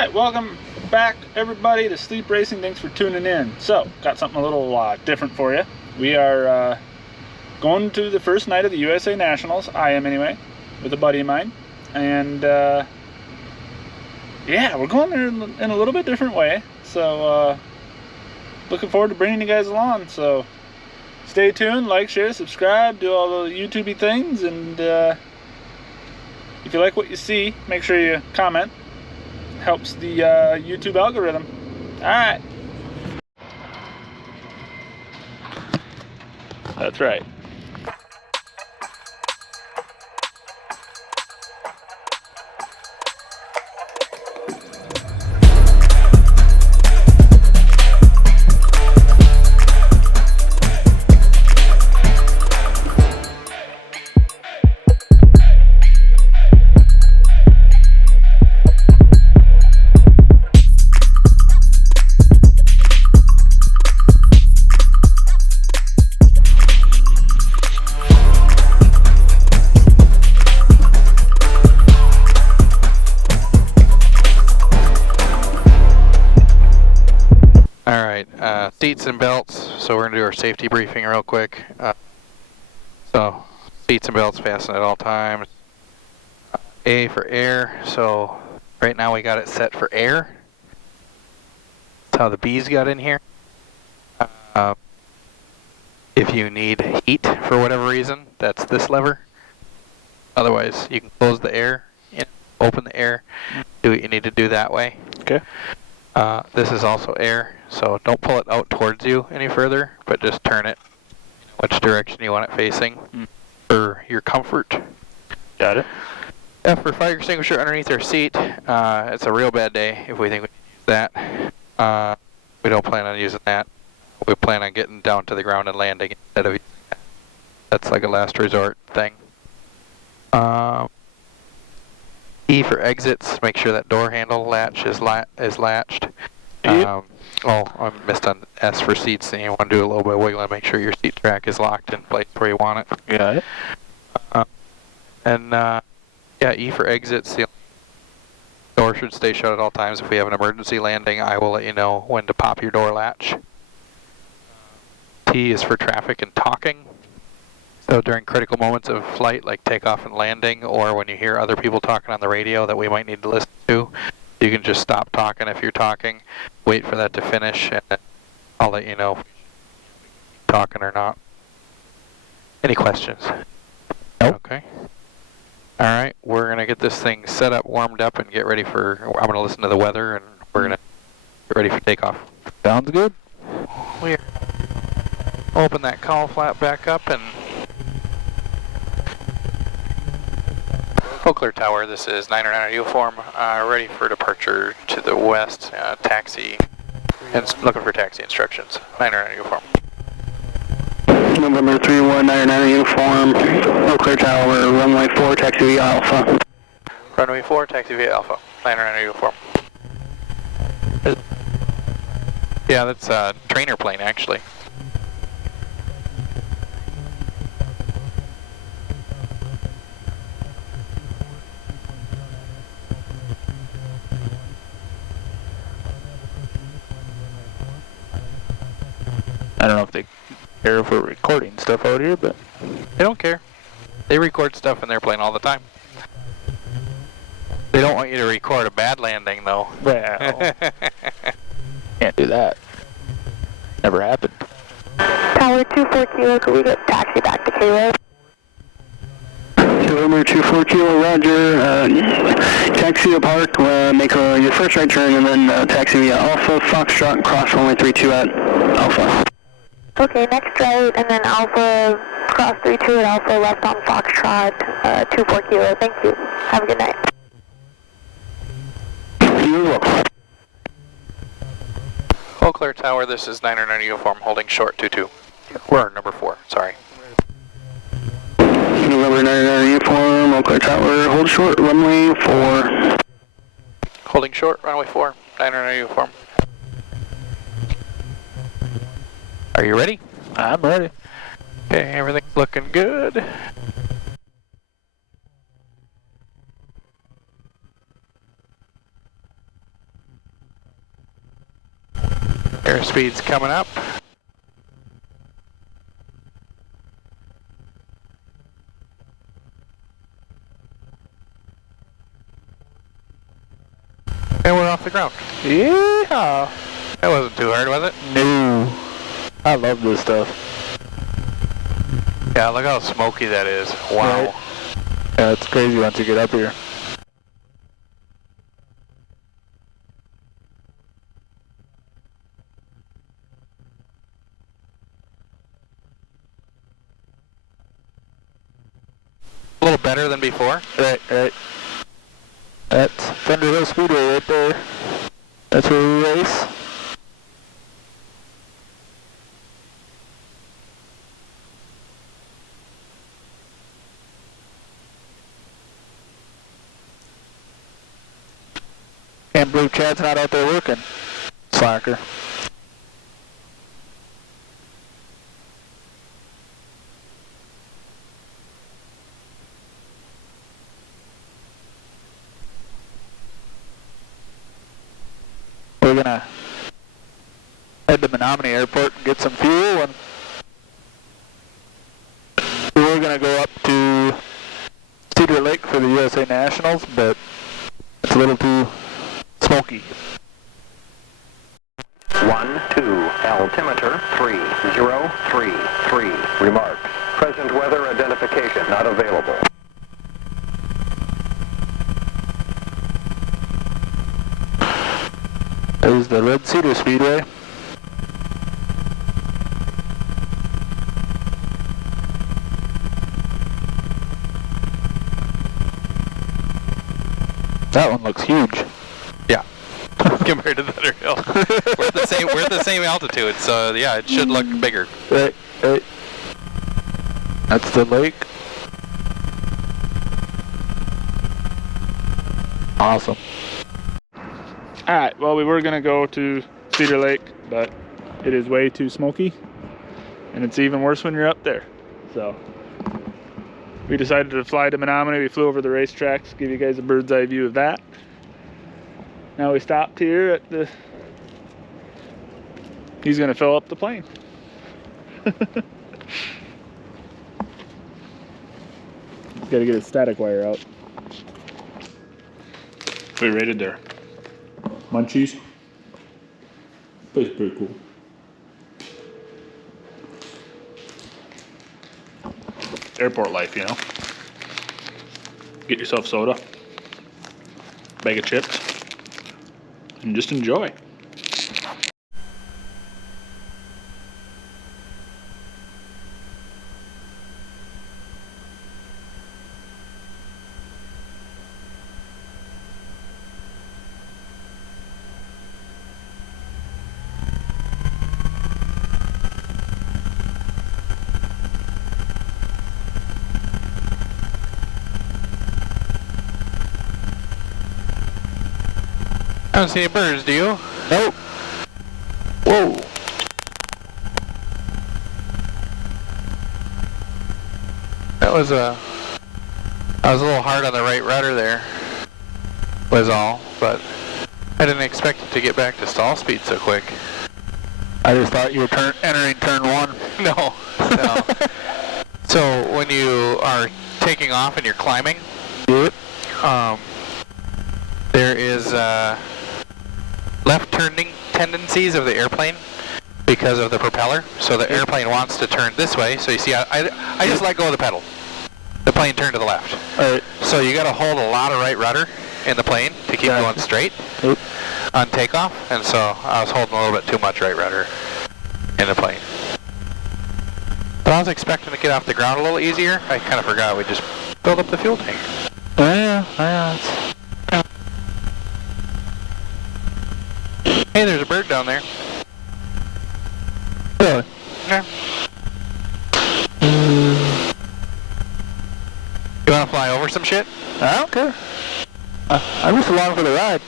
Alright, welcome back everybody to Sleep Racing. Thanks for tuning in. So, got something a little different for you. We are going to the first night of the USA Nationals. I am anyway, with a buddy of mine. And yeah, we're going there in a little bit different way. So, looking forward to bringing you guys along. So, stay tuned, like, share, subscribe, do all the YouTube-y things. And if you like what you see, make sure you comment. Helps the YouTube algorithm. Alright. That's right. Seats and belts, so we're going to do our safety briefing real quick. So, seats and belts fasten at all times. A for air, so right now we got it set for air. That's how the bees got in here. If you need heat for whatever reason, that's this lever. Otherwise, you can close the air, open the air, do what you need to do that way. Okay. This is also air, so don't pull it out towards you any further, but just turn it which direction you want it facing for your comfort. Got it. For fire extinguisher underneath our seat, it's a real bad day if we think we can use that. We don't plan on using that. We plan on getting down to the ground and landing instead of using that. That's like a last resort thing. E for exits, make sure that door handle latch is latched. Yep. I missed on S for seats, and you want to do a little bit of wiggling, make sure your seat track is locked in place where you want it. Got it. Yeah, E for exits, the door should stay shut at all times. If we have an emergency landing, I will let you know when to pop your door latch. T is for traffic and talking. So during critical moments of flight, like takeoff and landing, or when you hear other people talking on the radio that we might need to listen to, you can just stop talking if you're talking, wait for that to finish, and then I'll let you know if we should keep talking or not. Any questions? Nope. Okay. Alright, we're going to get this thing set up, warmed up, and get ready for, I'm going to listen to the weather, and we're going to get ready for takeoff. Sounds good. We'll open that cowl flap back up, and Eau Claire Tower, this is 909 uniform, ready for departure to the west, taxi, and looking for taxi instructions. 909 uniform. November 3199 uniform, Eau Claire Tower, runway 4, taxi via Alpha. Runway 4, taxi via Alpha, 909 uniform. Yeah, that's a trainer plane actually. I don't know if they care if we're recording stuff out here, but They don't care. They record stuff in their plane all the time. They don't want you to record a bad landing, though. well, can't do that. Never happened. Tower 24 Kilo, could we get taxi back to Kilo? November 24 Kilo, roger. Taxi to park, make your first right turn, and then taxi via Alpha, Foxtrot, cross runway 32 at Alpha. Okay, next right, and then Alpha, cross 32 at Alpha, left on Foxtrot, 24 Kilo. Thank you. Have a good night. You as well. Eau Claire Tower, this is 909 uniform, holding short 22. We're number 4, sorry. November 99 uniform, Eau Claire Tower, hold short, runway 4. Holding short, runway 4, 909 uniform. Are you ready? I'm ready. Okay, everything's looking good. Speed's coming up. And we're off the ground. Yeah. That wasn't too hard, was it? No. I love this stuff. Yeah, look how smoky that is. Wow. Right. Yeah, it's crazy once you get up here. A little better than before. Right, right. That's Thunder Hill Speedway right there. That's where we race. Can't believe Chad's not out there working. Slacker. We're gonna head to Menominee Airport and get some fuel, and we're gonna go up to Cedar Lake for the USA Nationals, but it's a little too smoky. 12, altimeter 3033. Remarks. Present weather identification not available. There's the Red Cedar Speedway. That one looks huge. Yeah. Compared to Thunder Hill. We're at the same altitude, so yeah, it should look bigger. Right, right. That's the lake. Awesome. Alright, well, we were going to go to Cedar Lake, but it is way too smoky, and it's even worse when you're up there. So we decided to fly to Menominee. We flew over the racetracks, give you guys a bird's eye view of that. Now we stopped here at the... He's going to fill up the plane. He's got to get his static wire out. We rated there. Munchies. Place is pretty cool. Airport life, you know. Get yourself soda, bag of chips, and just enjoy. I don't see any birds, do you? Nope. Whoa. That was a little hard on the right rudder there, was all, but I didn't expect it to get back to stall speed so quick. I just thought you were entering turn one. No, no. So when you are taking off and you're climbing, Yep. there is left turning tendencies of the airplane because of the propeller. So the airplane wants to turn this way. So you see, I just let go of the pedal. The plane turned to the left. Alright. So you got to hold a lot of right rudder in the plane to keep going straight Yep. on takeoff. And so I was holding a little bit too much right rudder in the plane. But I was expecting to get off the ground a little easier. I kind of forgot we just filled up the fuel tank. Yeah. Hey, there's a bird down there. Really? Yeah. You want to fly over some shit? I don't care. I'm just along for the ride.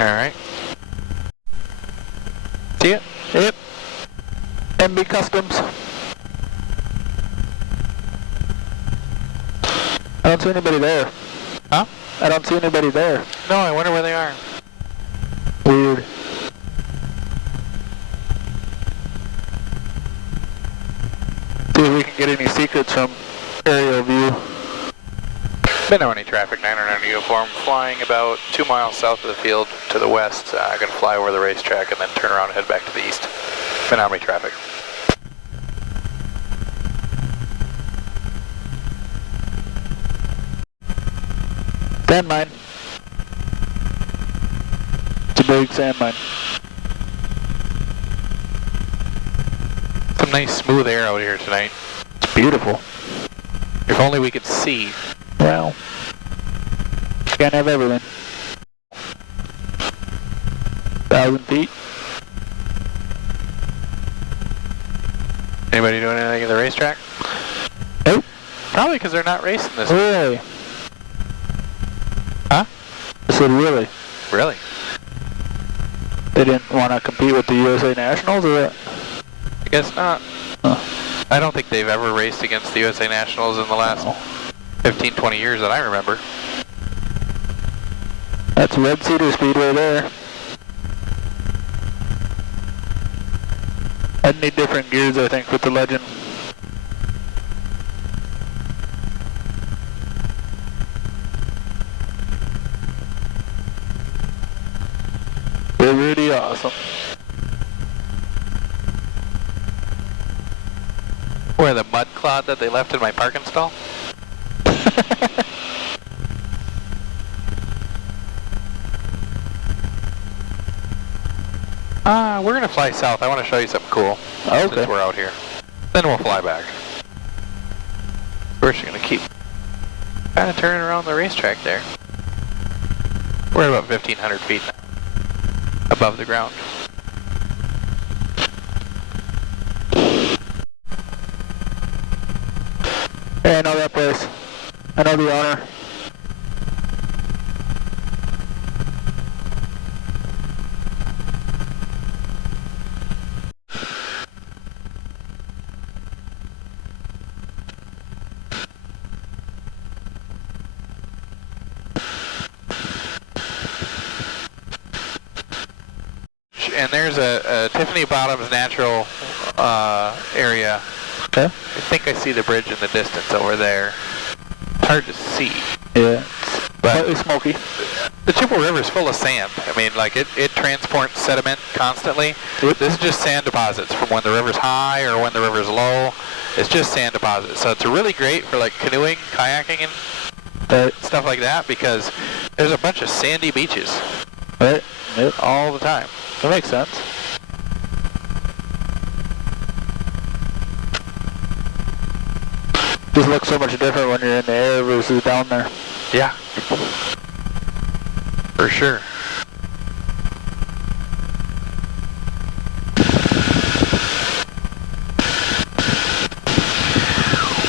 Alright. See it? Yep. MB Customs. I don't see anybody there. Huh? I don't see anybody there. No, I wonder where they are. Weird. See if we can get any secrets from aerial view. Been on any traffic, 909 uniform, flying about 2 miles south of the field to the west. Gonna fly over the racetrack and then turn around and head back to the east. Been Army traffic. Sand mine. It's a big sand mine. Some nice smooth air out here tonight. It's beautiful. If only we could see. Well, can't have everything. 1,000 feet. Anybody doing anything at the racetrack? Nope. Probably because they're not racing this week. Really? Huh? I said really. Really? They didn't want to compete with the USA Nationals, or what? I guess not. Huh. I don't think they've ever raced against the USA Nationals in the last 15, 20 years that I remember. That's Red Cedar Speedway there. I'd need different gears, I think, with the Legend. They're really awesome. Where, the mud clod that they left in my parking stall? We're gonna fly south. I want to show you something cool. Okay. Since we're out here. Then we'll fly back. We're just gonna keep kind of turning around the racetrack there. We're at about 1,500 feet now, above the ground. Hey, I know that place. I know the owner. And there's a Tiffany Bottoms natural area. Okay. I think I see the bridge in the distance over there. It's hard to see. Yeah. But Slightly smoky. the Chippewa River is full of sand. I mean, like it transports sediment constantly. This is just sand deposits from when the river's high or when the river's low. It's just sand deposits. So it's really great for like canoeing, kayaking, and stuff like that because there's a bunch of sandy beaches. Right. Yep. All the time. That makes sense. Just looks so much different when you're in the air versus down there. Yeah. For sure.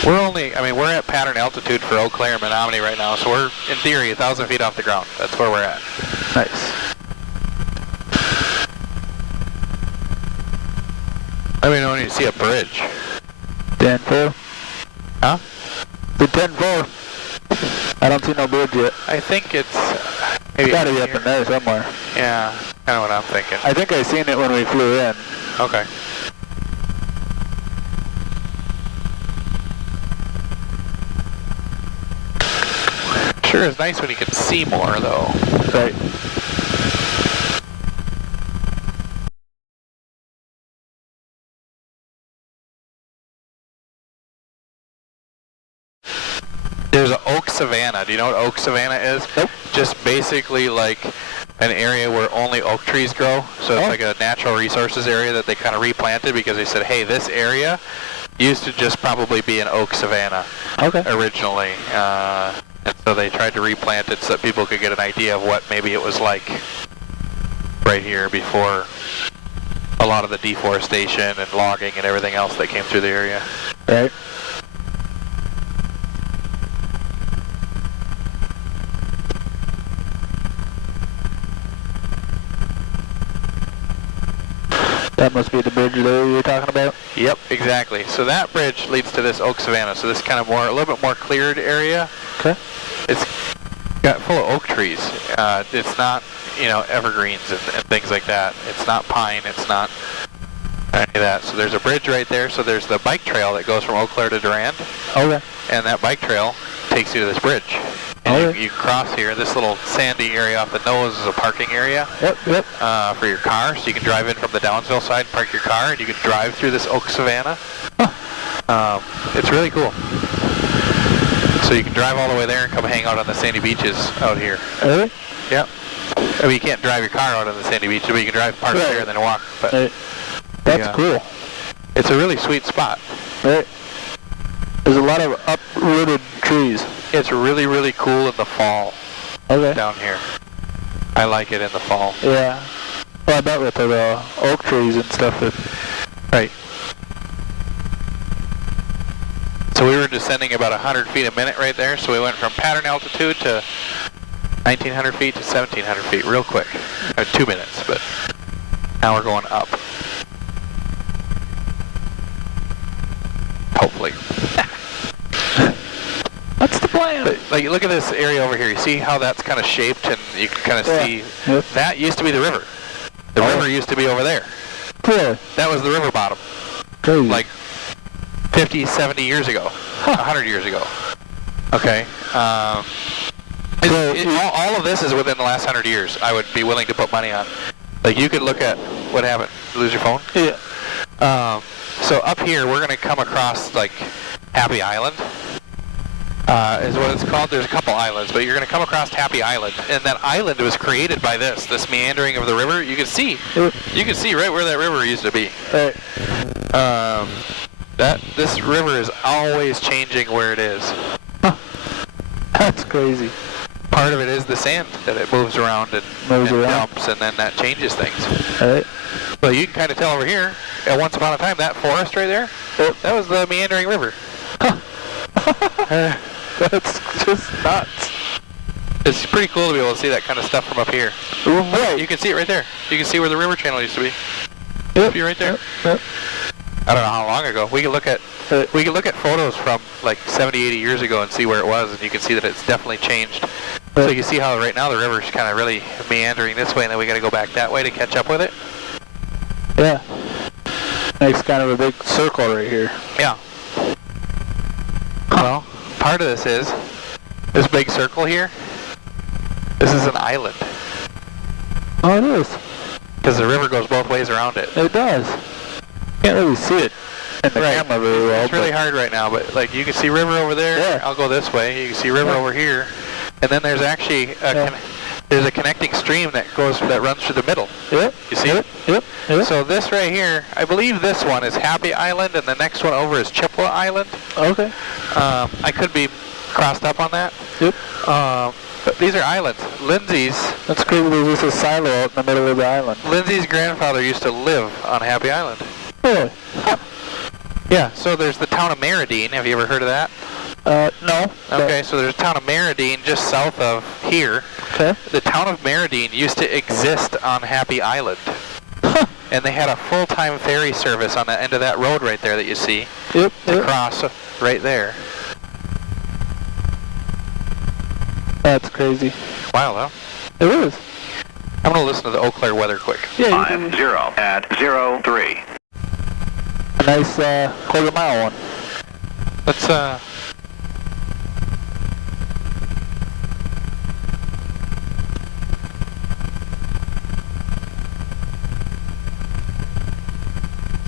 We're at pattern altitude for Eau Claire and Menominee right now, so we're, in theory, 1,000 feet off the ground. That's where we're at. Nice. Let me know when you see a bridge. 10-4. Huh? The 10-4. I don't see no bridge yet. I think it's It's gotta be up in there somewhere. Yeah, kind of what I'm thinking. I think I seen it when we flew in. Okay. Sure is nice when you can see more, though. Right. There's an oak savanna. Do you know what oak savanna is? Nope. Just basically like an area where only oak trees grow. So it's like a natural resources area that they kind of replanted because they said, hey, this area used to just probably be an oak savanna originally. And so they tried to replant it so that people could get an idea of what maybe it was like right here before a lot of the deforestation and logging and everything else that came through the area. Right. That must be the bridge there you were talking about? Yep, exactly. So that bridge leads to this oak savanna. So this kind of a little bit more cleared area. Okay. It's got full of oak trees. It's not, evergreens and things like that. It's not pine. It's not Any of that. So there's a bridge right there. So there's the bike trail that goes from Eau Claire to Durand. Okay. And that bike trail takes you to this bridge. And you cross here. This little sandy area off the nose is a parking area. Yep. For your car. So you can drive in from the Downsville side, park your car, and you can drive through this oak savanna. Huh. It's really cool. So you can drive all the way there and come hang out on the sandy beaches out here. Really? Yep. I mean, you can't drive your car out on the sandy beach, but you can drive park there and then walk. But that's cool. It's a really sweet spot. Right. There's a lot of uprooted trees. It's really, really cool in the fall. Okay. Down here. I like it in the fall. Yeah. Well, I bet with the oak trees and stuff. Right. So we were descending about 100 feet a minute right there. So we went from pattern altitude to 1,900 feet to 1,700 feet real quick. 2 minutes, but now we're going up. Hopefully. That's the plan. But, like, look at this area over here. You see how that's kind of shaped, and you can kind of see that used to be the river. The river used to be over there. Really? That was the river bottom. Crazy. Like 50, 70 years ago, 100 years ago. Okay. All of this is within the last 100 years. I would be willing to put money on. Like, you could look at what happened. Lose your phone? Yeah. So up here, we're going to come across, like, Happy Island. Is what it's called. There's a couple islands, but you're going to come across Happy Island, and that island was created by this meandering of the river. You can see right where that river used to be. Right. This river is always changing where it is. Huh. That's crazy. Part of it is the sand that it moves around and dumps, and then that changes things. Right. Well, you can kind of tell over here. At once upon a time, that forest right there, that was the meandering river. That's just nuts. It's pretty cool to be able to see that kind of stuff from up here. Right. You can see it right there. You can see where the river channel used to be. Yep. See right there. Yep. I don't know how long ago. We can look at photos from like 70, 80 years ago and see where it was, and you can see that it's definitely changed. So you can see how right now the river's kind of really meandering this way, and then we got to go back that way to catch up with it. Yeah. Makes kind of a big circle right here. Yeah. Well, part of this is this big circle here. This is an island. Oh, it is. Because the river goes both ways around it. It does. Can't really see it in the camera very well. It's really hard right now, but like you can see river over there. Yeah. I'll go this way. You can see river over here, and then there's actually there's a connecting stream that runs through the middle. Yep. You see? Yep. So this right here, I believe this one is Happy Island, and the next one over is Chippewa Island. Okay. I could be crossed up on that. Yep. But these are islands. Lindsay's. That's crazy. There's just a silo out in the middle of the island. Lindsay's grandfather used to live on Happy Island. Really? Yeah. So there's the town of Meridine. Have you ever heard of that? No. Okay, so there's a town of Meridine just south of here. Okay. The town of Meridine used to exist on Happy Island. And they had a full-time ferry service on the end of that road right there that you see. Yep. To cross right there. That's crazy. Wow, huh? It is. I'm going to listen to the Eau Claire weather quick. Yeah. 50 at 03. A nice quarter-mile one. Let's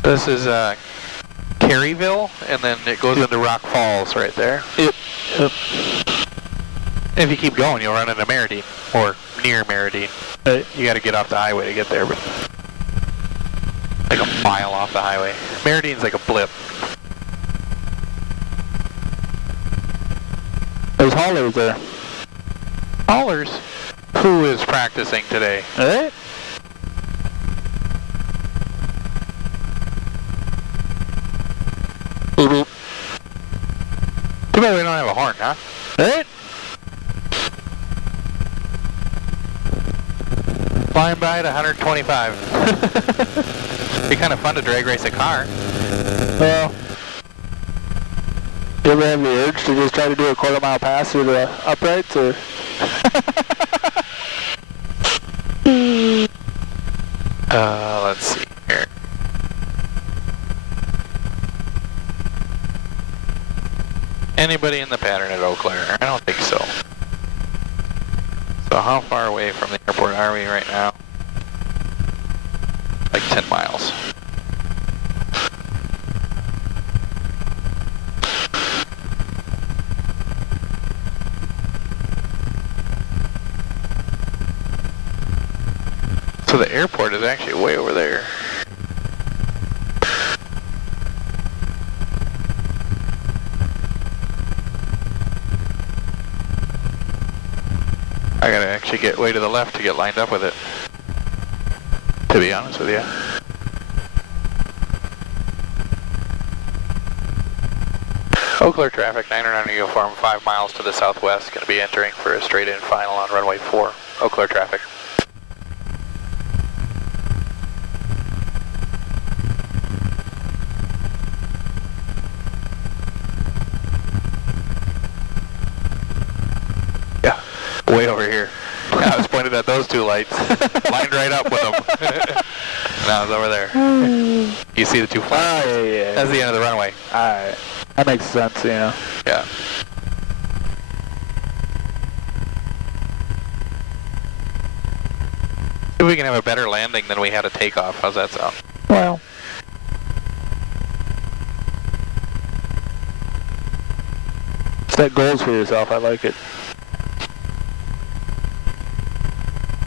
This is Caryville, and then it goes into Rock Falls right there. Yep. If you keep going, you'll run into Meridine, or near Meridine. You got to get off the highway to get there, but like a mile off the highway. Meridine's like a blip. There's haulers there. Haulers? Who is practicing today? Right? Boop. Too bad we don't have a horn, huh? Right? Flying by at 125. Be kind of fun to drag race a car. Well, you ever have the urge to just try to do a quarter-mile pass through the uprights, or? Let's see here. Anybody in the pattern at Eau Claire? I don't think so. So how far away from the airport are we right now? Like 10 miles. So the airport is actually way over there. I gotta actually get way to the left to get lined up with it, to be honest with you. Eau Claire traffic, 909 uniform, 5 miles to the southwest, gonna be entering for a straight-in final on runway 4. Eau Claire traffic. Yeah, way over here. I was pointed at those two lights, lined right up with them. Now it's over there. You see the two flags? Oh, yeah. That's the end of the runway. Alright. That makes sense, you know. Yeah. If we can have a better landing than we had a takeoff, how's that sound? Well. Set goals for yourself, I like it.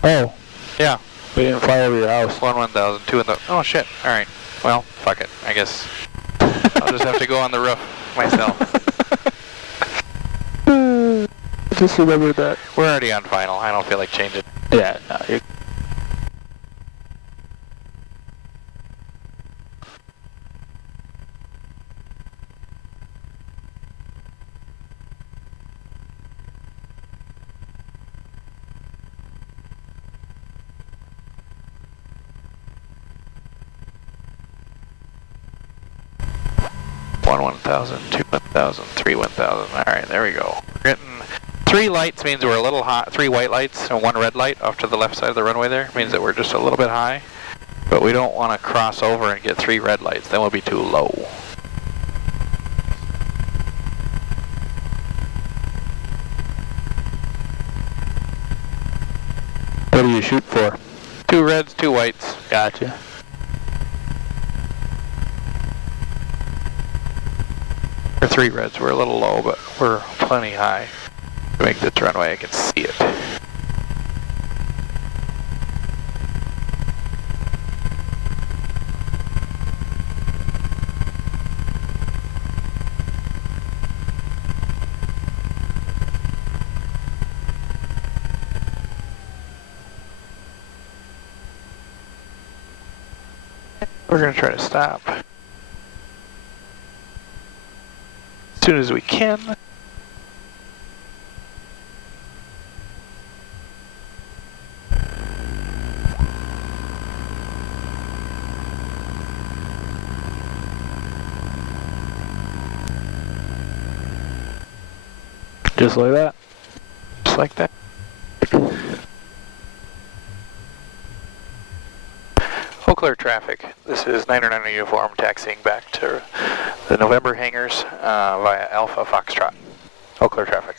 Oh. Yeah. We didn't fly over your house. 1,000, 2 in the... Oh shit, alright. Well, fuck it, I guess. I'll just have to go on the roof myself. Just remember that. We're already on final, I don't feel like changing. Yeah, no, you're... One 1,000, 2 1,000, 3 1,000. Alright, there we go. We're getting 3 lights means we're a little high. 3 white lights and 1 red light off to the left side of the runway there. Means that we're just a little bit high. But we don't want to cross over and get 3 red lights. Then we'll be too low. What do you shoot for? 2 reds, 2 whites. Gotcha. Or 3 reds. We're a little low, but we're plenty high to make this runway. I can see it. We're going to try to stop as soon as we can. Just like that? Just like that. Eau Claire traffic. This is 909 uniform taxiing back to the November hangars via Alpha Foxtrot. Eau Claire traffic.